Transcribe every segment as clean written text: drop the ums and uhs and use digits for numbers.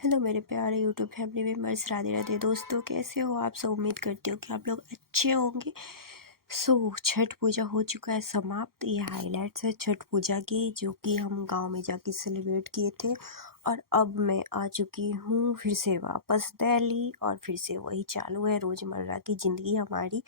Hello मेरे प्यारे YouTube family members, Radhe Radhe दोस्तों। कैसे हो आप सब? उम्मीद करती हूँ कि आप लोग अच्छे होंगे। छठ पूजा हो चुका है समाप्त। ये हाइलाइट्स है छठ पूजा की, जो कि हम गांव में जाके सेलिब्रेट किए थे। और अब मैं आ चुकी हूँ फिर से वापस दिल्ली, और फिर से वही चालू है रोज़मर्रा की ज़िंदगी हमारी।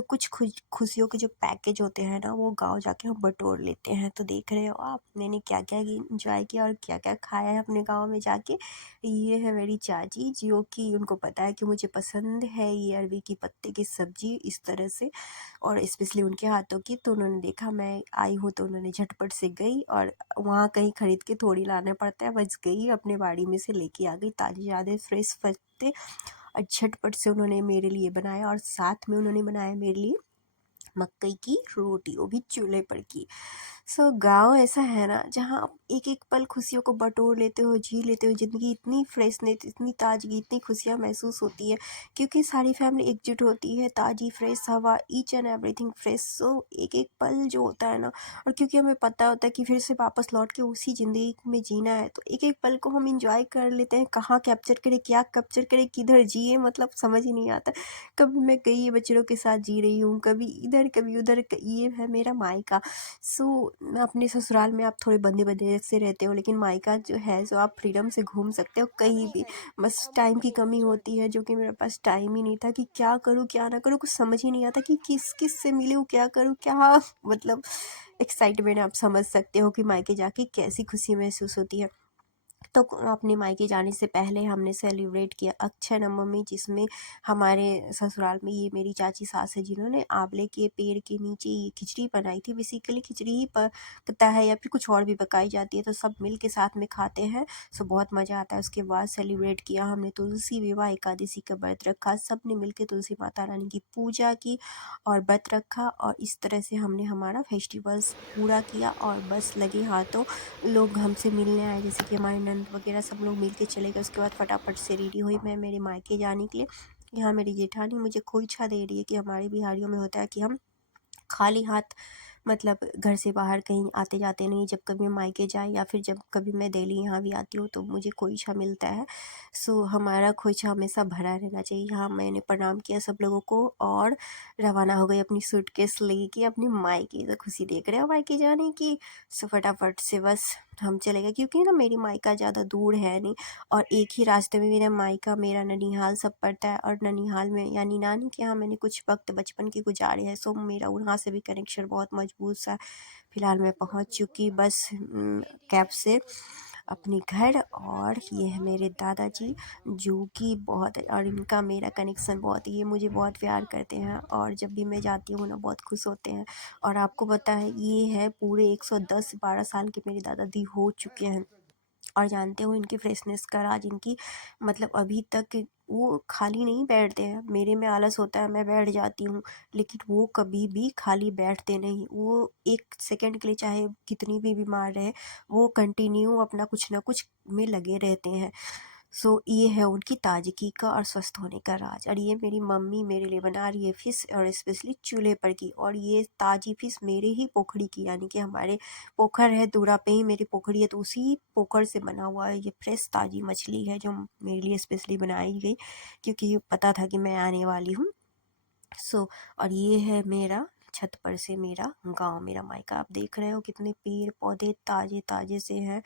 कुछ खुशियों के जो पैकेज होते हैं ना, वो गाँव जाके हम बटोर लेते हैं। तो देख रहे हो आप, मैंने क्या क्या इंजॉय किया और क्या क्या खाया है अपने गाँव में जाके। ये है मेरी चाची, जो कि उनको पता है कि मुझे पसंद है ये अरबी की पत्ते की सब्ज़ी इस तरह से, और स्पेशली उनके हाथों की। तो उन्होंने देखा मैं आई हूँ, तो उन्होंने झटपट से गई, और वहाँ कहीं खरीद के थोड़ी लाना पड़ता है, बस गई अपने बाड़ी में से लेके आ गई ताज़े ताज़े फ्रेश पत्ते। और झटपट से उन्होंने मेरे लिए बनाया, और साथ में उन्होंने बनाया मेरे लिए मकई की रोटी, वो भी चूल्हे पर की। गाँव ऐसा है ना, जहाँ आप एक एक पल खुशियों को बटोर लेते हो, जी लेते हो ज़िंदगी। इतनी फ्रेशनेस, इतनी ताजगी, इतनी खुशियाँ महसूस होती है, क्योंकि सारी फैमिली एकजुट होती है। ताज़ी फ्रेश हवा, ईच एंड एवरीथिंग फ्रेश। एक एक पल जो होता है ना, और क्योंकि हमें पता होता है कि फिर से वापस लौट के उसी ज़िंदगी में जीना है, तो एक एक पल को हम इंजॉय कर लेते हैं। कहाँ कैप्चर करें, क्या कैप्चर करें, किधर जिए, मतलब समझ ही नहीं आता। कभी मैं कई बच्चों के साथ जी रही हूँ, कभी इधर कभी उधर। ये है मेरा मायका। अपने ससुराल में आप थोड़े बंधे बंधे से रहते हो, लेकिन मायका जो है सो आप फ्रीडम से घूम सकते हो कहीं भी। बस टाइम की कमी होती है, जो कि मेरे पास टाइम ही नहीं था कि क्या करूँ क्या ना करूँ। कुछ समझ ही नहीं आता कि किस किस से मिलूँ, क्या करूँ क्या, मतलब एक्साइटमेंट आप समझ सकते हो कि मायके जाके कैसी खुशी महसूस होती है। तो अपने मायके जाने से पहले हमने सेलिब्रेट किया अक्षय नवमी, जिसमें हमारे ससुराल में ये मेरी चाची सास है, जिन्होंने आंवले के पेड़ के नीचे ये खिचड़ी बनाई थी। बेसिकली खिचड़ी ही पकता है, या फिर कुछ और भी पकाई जाती है, तो सब मिल के साथ में खाते हैं। बहुत मज़ा आता है। उसके बाद सेलिब्रेट किया हमने तुलसी विवाह एकादशी का व्रत रखा, सब ने मिल के तुलसी माता रानी की पूजा की और व्रत रखा, और इस तरह से हमने हमारा फेस्टिवल्स पूरा किया। और बस लगे हाथों लोग हमसे मिलने आए, जैसे कि हमारे नंद वगैरह सब लोग मिल के चले गए। उसके बाद फटाफट से रेडी हुई मैं मेरे मायके जाने के लिए। यहाँ मेरी जेठानी मुझे खोइछा दे रही है कि हमारे बिहारियों में होता है कि हम खाली हाथ, मतलब घर से बाहर कहीं आते जाते नहीं। जब कभी मायके जाए, या फिर जब कभी मैं दिल्ली यहाँ भी आती हूँ, तो मुझे खोइछा मिलता है। हमारा खोइछा हमेशा भरा रहना चाहिए। यहाँ मैंने प्रणाम किया सब लोगों को, और रवाना हो गई अपनी सूटकेस लेके अपनी मायके। तो खुशी देख रहे हो मायके जाने की। फटाफट से बस हम चले गए, क्योंकि ना मेरी मायका ज़्यादा दूर है नहीं, और एक ही रास्ते में मेरा मायका मेरा ननिहाल सब पड़ता है। और ननिहाल में यानी नानी के यहाँ मैंने कुछ वक्त बचपन के गुजारे हैं, मेरा वहाँ से भी कनेक्शन बहुत मजबूत सा। फिलहाल मैं पहुँच चुकी बस कैब से अपने घर। और ये है मेरे दादाजी, जो कि बहुत, और इनका मेरा कनेक्शन बहुत, ये मुझे बहुत प्यार करते हैं, और जब भी मैं जाती हूँ ना बहुत खुश होते हैं। और आपको पता है, ये है पूरे 110-12 साल के मेरे दादाजी हो चुके हैं। और जानते हो इनकी फ्रेशनेस का राज, इनकी मतलब अभी तक वो खाली नहीं बैठते हैं। मेरे में आलस होता है, मैं बैठ जाती हूँ, लेकिन वो कभी भी खाली बैठते नहीं। वो एक सेकंड के लिए चाहे कितनी भी बीमार रहे, वो कंटिन्यू अपना कुछ ना कुछ में लगे रहते हैं। ये है उनकी ताजगी का और स्वस्थ होने का राज। और ये मेरी मम्मी मेरे लिए बना रही है फ़िश, और स्पेशली चूल्हे पर की। और ये ताज़ी फ़िश मेरे ही पोखरी की, यानी कि हमारे पोखर है दूरा पे ही मेरी पोखरी है, तो उसी पोखर से बना हुआ है ये फ्रेश ताज़ी मछली है, जो मेरे लिए स्पेशली बनाई गई, क्योंकि पता था कि मैं आने वाली हूँ। और ये है मेरा छत पर से मेरा गांव, मेरा मायका। आप देख रहे हो कितने पेड़ पौधे ताजे ताजे से हैं।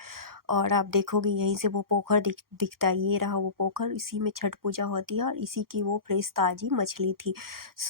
और आप देखोगे यहीं से वो पोखर दिखता है, ये रहा वो पोखर, इसी में छठ पूजा होती है, और इसी की वो फ्रेश ताजी मछली थी।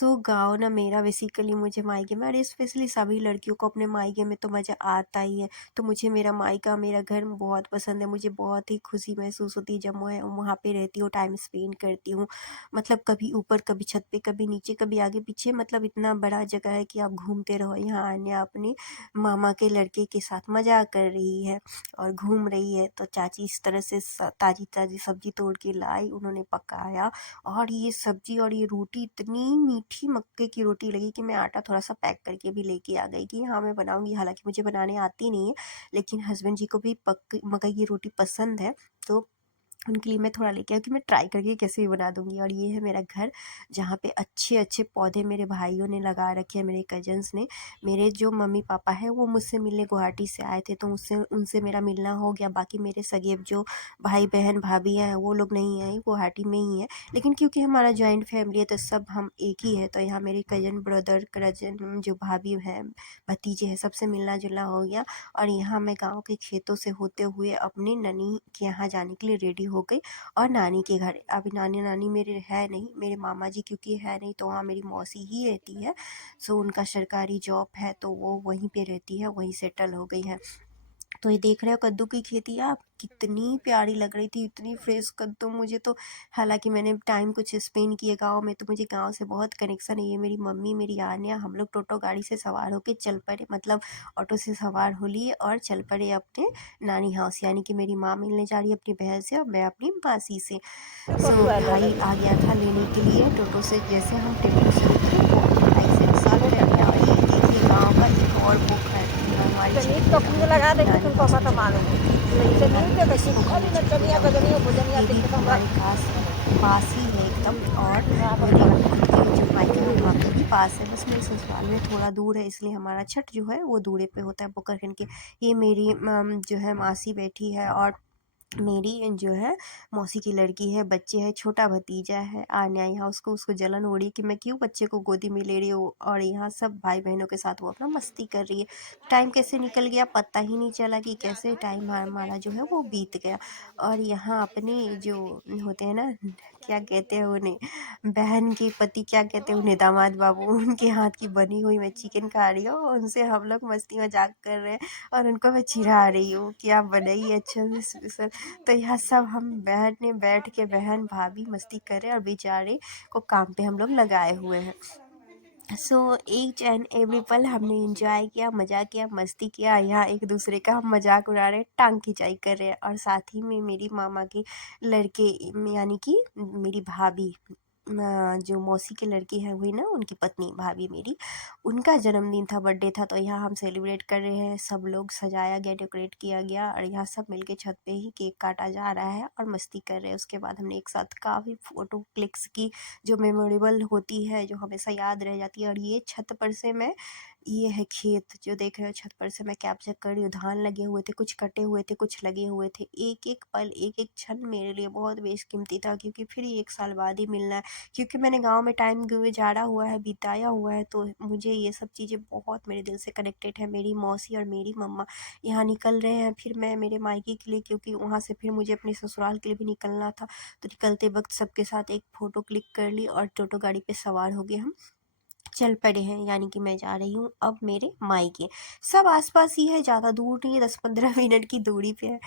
गाँव ना मेरा बेसिकली, मुझे मायके में, और स्पेशली सभी लड़कियों को अपने मायके में तो मज़ा आता ही है। तो मुझे मेरा मायका, मेरा घर बहुत पसंद है। मुझे बहुत ही खुशी महसूस होती है जब मैं वहाँ पे रहती हूँ, टाइम स्पेंड करती हूँ। मतलब कभी ऊपर, कभी छत पे, कभी नीचे, कभी आगे पीछे, मतलब इतना बड़ा जगह है कि आप घूमते रहो। यहाँ आन्या अपने मामा के लड़के के साथ मज़ाक कर रही है और घूम रही है। तो चाची इस तरह से ताज़ी ताज़ी सब्ज़ी तोड़ के लाई, उन्होंने पकाया। और ये सब्ज़ी और ये रोटी इतनी मीठी मक्के की रोटी लगी कि मैं आटा थोड़ा सा पैक करके भी लेके आ गई कि हाँ मैं बनाऊँगी। हालाँकि मुझे बनाने आती नहीं है, लेकिन हस्बैंड जी को भी मकई की रोटी पसंद है। तो उनके लिए मैं थोड़ा लेके आई कि मैं ट्राई करके कैसे भी बना दूँगी। और ये है मेरा घर जहाँ पे अच्छे अच्छे पौधे मेरे भाइयों ने लगा रखे हैं, मेरे कज़न्स ने। मेरे जो मम्मी पापा हैं वो मुझसे मिलने गुवाहाटी से आए थे, तो उससे उनसे मेरा मिलना हो गया। बाकी मेरे सगे जो भाई बहन भाभी हैं वो लोग नहीं आए, गुवाहाटी में ही हैं। लेकिन क्योंकि हमारा जॉइंट फैमिली है तो सब हम एक ही है, तो यहाँ मेरे कज़न ब्रदर कज़न जो भाभी हैं भतीजे हैं सबसे मिलना जुलना हो गया। और यहाँ मैं गाँव के खेतों से होते हुए अपनी नानी के यहाँ जाने के लिए रेडी हो गई और नानी के घर। अभी नानी नानी मेरे है नहीं, मेरे मामा जी क्योंकि है नहीं, तो वहाँ मेरी मौसी ही रहती है। सो उनका सरकारी जॉब है तो वो वहीं पे रहती है, वहीं सेटल हो गई है। तो ये देख रहे हो कद्दू की खेती आप, कितनी प्यारी लग रही थी, इतनी फ्रेश कद्दू। मुझे तो हालांकि मैंने टाइम कुछ स्पेंड किए गांव में, तो मुझे गांव से बहुत कनेक्शन है। ये मेरी मम्मी मेरी आन्या हम लोग टोटो गाड़ी से सवार होके चल पड़े, मतलब ऑटो से सवार हो लिए और चल पड़े अपने नानी हाउस, यानी कि मेरी माँ मिलने जा रही है अपनी बहन से और मैं अपनी मासी से। सो भाई आ गया था लेने के लिए टोटो से। जैसे हम टेम्पो से उतरे वो अपने भाई से रिसीव कर लिया। और ये देखिए गाँव का एक और वो घर हमारी छत पे ना, लगा दे नानी तुमको हाउस में पता जब मालूम रहते थे तो तो इसे नानी नहीं की दे किसी को घर अभी में न छत पे चलिया जाओगे गजनिया तो भुजनिया ये भी देख हमारे पास ही है एकदम। और मेरे खुद के जो मायके हैं वहाँ पे भी पास है, बस मेरे ससुराल में थोड़ा दूर है, इसलिए हमारा छठ जो है वो दूरे पे होता है पोखरखंड के। ये मेरी जो है मासी बैठी है और मेरी जो है मौसी की लड़की है, बच्चे हैं, छोटा भतीजा है आन्या। यहाँ उसको उसको जलन हो रही है कि मैं क्यों बच्चे को गोदी में ले रही हूँ, और यहाँ सब भाई बहनों के साथ वो अपना मस्ती कर रही है। टाइम कैसे निकल गया पता ही नहीं चला कि कैसे टाइम हमारा जो है वो बीत गया। और यहाँ अपने जो होते हैं ना, क्या कहते हैं उन्हें, बहन के पति क्या कहते हैं उन्हें, दामाद बाबू, उनके हाथ की बनी हुई मैं चिकन खा रही हूँ, उनसे हम लोग मस्ती मजाक कर रहे हैं और उनको मैं चिढ़ा रही हूँ कि आप बनाइए अच्छा से स्पेशल। तो यह सब हम बहन ने बैठ के बहन भाभी मस्ती कर रहे हैं और बेचारे को काम पे हम लोग लगाए हुए हैं। सो ईच एंड एवरी पल हमने इंजॉय किया, मज़ा किया, मस्ती किया। यहाँ एक दूसरे का हम मजाक उड़ा रहे हैं, टांग खिंचाई कर रहे हैं। और साथ ही में मेरी मामा के लड़के यानी कि मेरी भाभी जो मौसी की लड़की है हुई ना, उनकी पत्नी भाभी मेरी, उनका जन्मदिन था, बर्थडे था, तो यहाँ हम सेलिब्रेट कर रहे हैं। सब लोग सजाया गया, डेकोरेट किया गया और यहाँ सब मिलके छत पे ही केक काटा जा रहा है और मस्ती कर रहे हैं। उसके बाद हमने एक साथ काफ़ी फ़ोटो क्लिक्स की जो मेमोरेबल होती है, जो हमेशा याद रह जाती है। और ये छत पर से मैं, ये है खेत जो देख रहे हो, छत पर से मैं कैप्चर कर रही हूँ। धान लगे हुए थे, कुछ कटे हुए थे, कुछ लगे हुए थे। एक एक पल, एक एक क्षण मेरे लिए बहुत बेशकीमती था, क्योंकि फिर ही 1 साल बाद ही मिलना है। क्योंकि मैंने गाँव में टाइम गुजारा हुआ है, बिताया हुआ है, तो मुझे ये सब चीज़ें बहुत मेरे दिल से कनेक्टेड है। मेरी मौसी और मेरी मम्मा यहाँ निकल रहे हैं, फिर मैं मेरे मायके के लिए, क्योंकि वहाँ से फिर मुझे अपने ससुराल के लिए भी निकलना था। तो निकलते वक्त सबके साथ एक फ़ोटो क्लिक कर ली और टोटो गाड़ी पे सवार हो गए हम, चल पड़े हैं। यानी कि मैं जा रही हूँ अब मेरे मायके। सब आसपास ही है, ज़्यादा दूर नहीं है, 10-15 मिनट की दूरी पे है।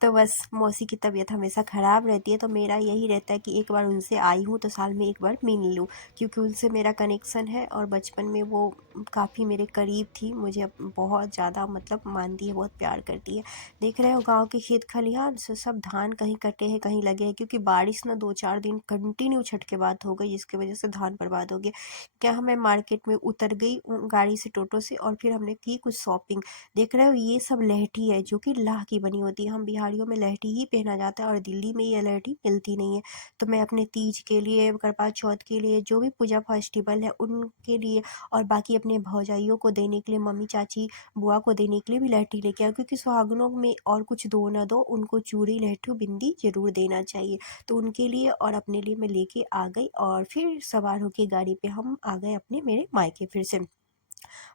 तो बस मौसी की तबीयत हमेशा ख़राब रहती है, तो मेरा यही रहता है कि एक बार उनसे आई हूँ तो साल में एक बार मिल लूँ, क्योंकि उनसे मेरा कनेक्शन है। और बचपन में वो काफ़ी मेरे करीब थी, मुझे बहुत ज़्यादा मतलब मानती है, बहुत प्यार करती है। देख रहे हो गाँव के खेत खलिहान से सब धान कहीं कटे हैं कहीं लगे हैं, क्योंकि बारिश ना 2-4 दिन कंटिन्यू छठ के बाद हो गई, जिसकी वजह से धान बर्बाद हो गया। क्या मैं मार्केट में उतर गई गाड़ी से, टोटो से, और फिर हमने की कुछ शॉपिंग। देख रहे हो ये सब लहठी है जो कि लाह की बनी होती है, हम बिहारियों में लहठी ही पहना जाता है और दिल्ली में ये लहठी मिलती नहीं है। तो मैं अपने तीज के लिए, करवा चौथ के लिए, जो भी पूजा फेस्टिवल है उनके लिए, और बाकी अपने भौजाइयों को देने के लिए, मम्मी चाची बुआ को देने के लिए भी लहठी लेके आओ, क्योंकि सुहागनों में और कुछ दो ना दो, उनको चूड़ी लहठी बिंदी जरूर देना चाहिए। तो उनके लिए और अपने लिए मैं लेके आ गई और फिर सवार होके गाड़ी पे हम आ गए अपने मेरे मायके। फिर से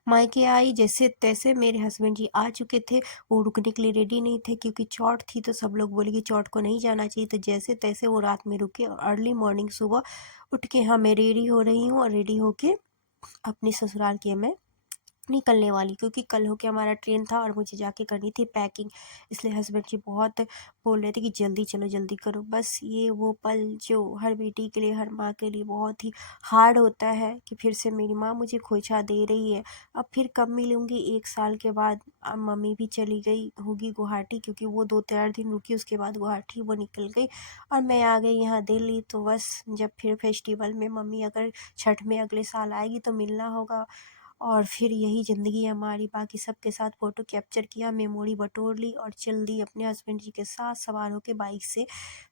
मायके आई, जैसे तैसे मेरे हस्बैंड जी आ चुके थे। वो रुकने के लिए रेडी नहीं थे, क्योंकि चौथ थी तो सब लोग बोले कि चौथ को नहीं जाना चाहिए। तो जैसे तैसे वो रात में रुके और अर्ली मॉर्निंग सुबह उठ के, हाँ मैं रेडी हो रही हूँ और रेडी होके अपने ससुराल की मैं निकलने वाली, क्योंकि कल हो के हमारा ट्रेन था और मुझे जाके करनी थी पैकिंग। इसलिए हस्बैंड जी बहुत बोल रहे थे कि जल्दी चलो जल्दी करो। बस ये वो पल जो हर बेटी के लिए, हर माँ के लिए बहुत ही हार्ड होता है, कि फिर से मेरी माँ मुझे खोइछा दे रही है। अब फिर कब मिलूँगी 1 साल के बाद। अब मम्मी भी चली गई होगी गुवाहाटी, क्योंकि वो 2-4 दिन रुकी, उसके बाद गुवाहाटी वो निकल गई और मैं आ गई यहाँ दिल्ली। तो बस जब फिर फेस्टिवल में मम्मी अगर छठ में अगले साल आएगी तो मिलना होगा। और फिर यही ज़िंदगी है हमारी। बाकी सबके साथ फ़ोटो कैप्चर किया, मेमोरी बटोर ली और चल दी अपने हस्बैंड जी के साथ सवार होके बाइक से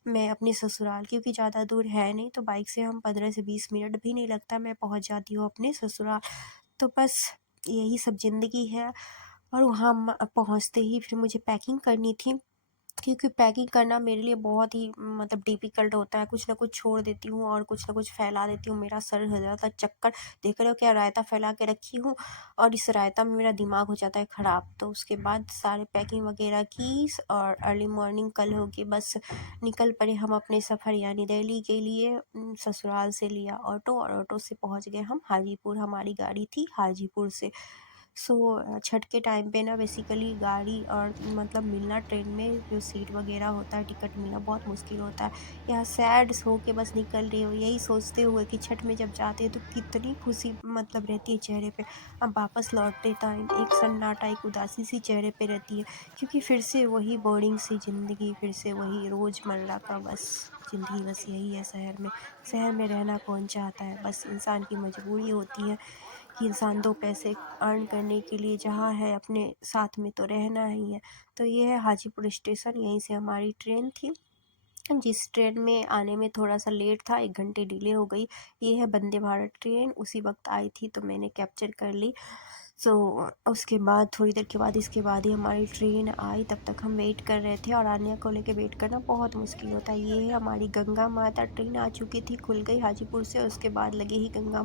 मैं अपने ससुराल, क्योंकि ज़्यादा दूर है नहीं तो बाइक से हम 15 से 20 मिनट भी नहीं लगता, मैं पहुंच जाती हूँ अपने ससुराल। तो बस यही सब ज़िंदगी है। और वहाँ पहुँचते ही फिर मुझे पैकिंग करनी थी, क्योंकि पैकिंग करना मेरे लिए बहुत ही मतलब डिफ़िकल्ट होता है। कुछ ना कुछ छोड़ देती हूँ और कुछ ना कुछ फैला देती हूँ, मेरा सर हो जाता है चक्कर। देख रहे हो क्या रायता फैला के रखी हूँ, और इस रायता में मेरा दिमाग हो जाता है ख़राब। तो उसके बाद सारे पैकिंग वगैरह की और अर्ली मॉर्निंग कल होगी बस निकल पड़े हम अपने सफ़र यानी दिल्ली के लिए। ससुराल से लिया ऑटो और ऑटो से पहुँच गए हम हाजीपुर, हमारी गाड़ी थी हाजीपुर से। छठ के टाइम पे ना बेसिकली गाड़ी और मतलब मिलना ट्रेन में जो सीट वगैरह होता है, टिकट मिलना बहुत मुश्किल होता है। यहाँ सैड हो के बस निकल रही हो, यही सोचते हुए कि छठ में जब जाते हैं तो कितनी खुशी मतलब रहती है चेहरे पे। अब वापस लौटते टाइम एक सन्नाटा, एक उदासी सी चेहरे पे रहती है, क्योंकि फिर से वही बोरिंग सी ज़िंदगी, फिर से वही रोज़मर्रा का बस ज़िंदगी बस यही है शहर में। शहर में रहना कौन चाहता है, बस इंसान की मजबूरी होती है कि इंसान 2 पैसे अर्न करने के लिए जहाँ है अपने साथ में तो रहना ही है। तो ये है हाजीपुर स्टेशन, यहीं से हमारी ट्रेन थी। जिस ट्रेन में आने में थोड़ा-सा लेट था, 1 घंटे डिले हो गई। ये है वंदे भारत ट्रेन, उसी वक़्त आई थी तो मैंने कैप्चर कर ली। सो उसके बाद थोड़ी देर के बाद इसके बाद ही हमारी ट्रेन आई, तब तक हम वेट कर रहे थे और आन्या को लेके वेट करना बहुत मुश्किल होता है। ये है हमारी गंगा माता, ट्रेन आ चुकी थी, खुल गई हाजीपुर से, उसके बाद लगे ही गंगा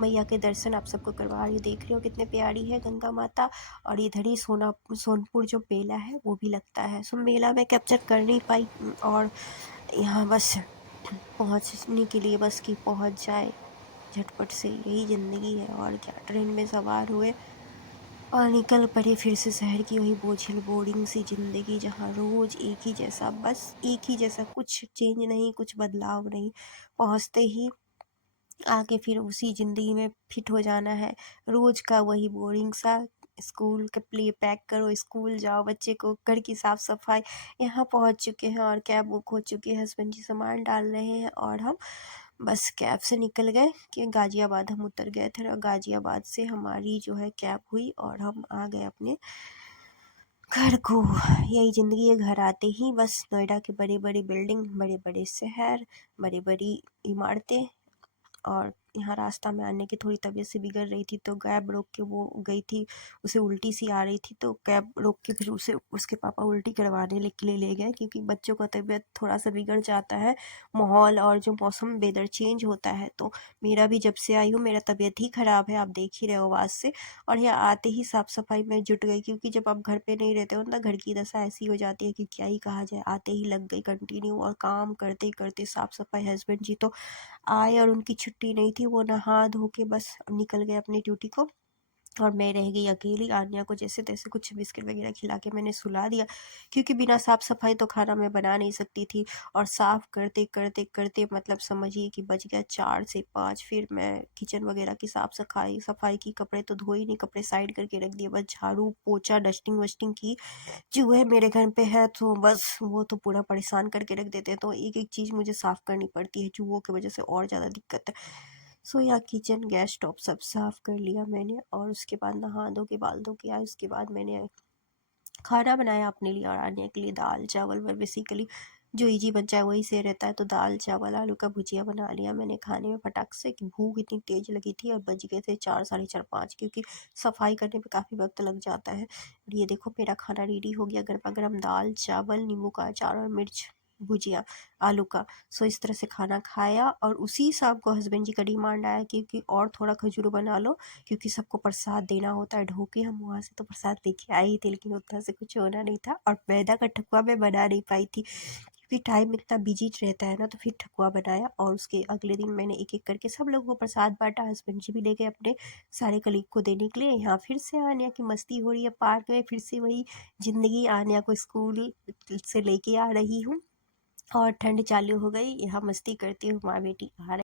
मैया के दर्शन आप सबको करवा रही हूँ। देख रहे हो कितने प्यारी है गंगा माता। और इधर ही सोनपुर जो मेला है वो भी लगता है। सो मेला मैं कैप्चर कर नहीं पाई, और यहाँ बस पहुँचने के लिए बस कि पहुँच जाए झटपट से, यही ज़िंदगी है और क्या। ट्रेन में सवार हुए और निकल पड़े फिर से शहर की वही बोझिल बोरिंग सी ज़िंदगी, जहाँ रोज़ एक ही जैसा, बस एक ही जैसा, कुछ चेंज नहीं, कुछ बदलाव नहीं। पहुँचते ही आके फिर उसी ज़िंदगी में फिट हो जाना है, रोज़ का वही बोरिंग सा। स्कूल के लिए पैक करो, स्कूल जाओ, बच्चे को घर की साफ़ सफाई। यहाँ पहुँच चुके हैं और कैब बुक हो चुकी है, हस्बैंड जी सामान डाल रहे हैं और हम बस कैब से निकल गए कि गाज़ियाबाद हम उतर गए थे, और गाज़ियाबाद से हमारी जो है कैब हुई और हम आ गए अपने घर को। यही ज़िंदगी है, घर आते ही बस नोएडा के बड़े बड़े बिल्डिंग, बड़े बड़े शहर, बड़ी बड़ी इमारतें। और यहाँ रास्ता में आने की थोड़ी तबीयत सी बिगड़ रही थी तो कैब रोक के वो गई थी, उसे उल्टी सी आ रही थी तो कैब रोक के फिर उसे उसके पापा उल्टी करवाने के लिए ले गए, क्योंकि बच्चों का तबीयत थोड़ा सा बिगड़ जाता है, माहौल और जो मौसम वेदर चेंज होता है। तो मेरा भी जब से आई हूँ मेरा तबीयत ही ख़राब है, आप देख ही रहे हो आवाज़ से। और यहाँ आते ही साफ़ सफाई में जुट गई, क्योंकि जब आप घर पे नहीं रहते हो ना, घर की दशा ऐसी हो जाती है कि क्या ही कहा जाए। आते ही लग गई कंटिन्यू और काम करते करते साफ़ सफाई। हस्बैंड जी तो आए और उनकी छुट्टी नहीं थी, वो नहा धो के बस निकल गए अपनी ड्यूटी को, और मैं रह गई अकेली। आन्या को जैसे तैसे कुछ बिस्किट वगैरह खिला के मैंने सुला दिया, क्योंकि बिना साफ़ सफाई तो खाना मैं बना नहीं सकती थी। और साफ़ करते करते करते मतलब समझिए कि बज गया 4 से 5। फिर मैं किचन वगैरह की साफ़ सफाई की, कपड़े तो धोए नहीं, कपड़े साइड करके रख दिए, बस झाड़ू पोछा डस्टिंग वस्टिंग की। चूहे मेरे घर पे है तो बस वो तो पूरा परेशान करके रख देते हैं, तो एक एक चीज़ मुझे साफ़ करनी पड़ती है, चूहों की वजह से और ज़्यादा दिक्कत है। सो यहाँ किचन गैस स्टोव सब साफ़ कर लिया मैंने, और उसके बाद नहा धो के बाल धो के आए। उसके बाद मैंने खाना बनाया अपने लिए और आने के लिए, दाल चावल, पर बेसिकली जो इजी बन जाए वही सही रहता है। तो दाल चावल आलू का भुजिया बना लिया मैंने खाने में फटाक से, कि भूख इतनी तेज़ लगी थी और बज गए थे 4 साढ़े 4 5, क्योंकि सफाई करने में काफ़ी वक्त लग जाता है। और ये देखो मेरा खाना रेडी हो गया, गर्मा गर्म दाल चावल, नींबू का अचार और मिर्च भुजिया आलू का। सो इस तरह से खाना खाया, और उसी शाम को हस्बैंड जी का डिमांड आया कि और थोड़ा खजूर बना लो, क्योंकि सबको प्रसाद देना होता है ढो के। हम वहाँ से तो प्रसाद लेके आई थी, लेकिन उतना से कुछ होना नहीं था, और मैदा का ठकुआ मैं बना नहीं पाई थी, क्योंकि टाइम इतना बिजी रहता है ना। तो फिर ठकुआ बनाया, और उसके अगले दिन मैंने एक एक करके सब लोगों को प्रसाद बांटा। हस्बैंड जी भी ले गए अपने सारे कलीग को देने के लिए। यहाँ फिर से आन्या की मस्ती हो रही है पार्क में, फिर से वही ज़िंदगी। आन्या को स्कूल से लेके आ रही हूँ और ठंड चालू हो गई, यहाँ मस्ती करती हूँ, माँ बेटी आ रही।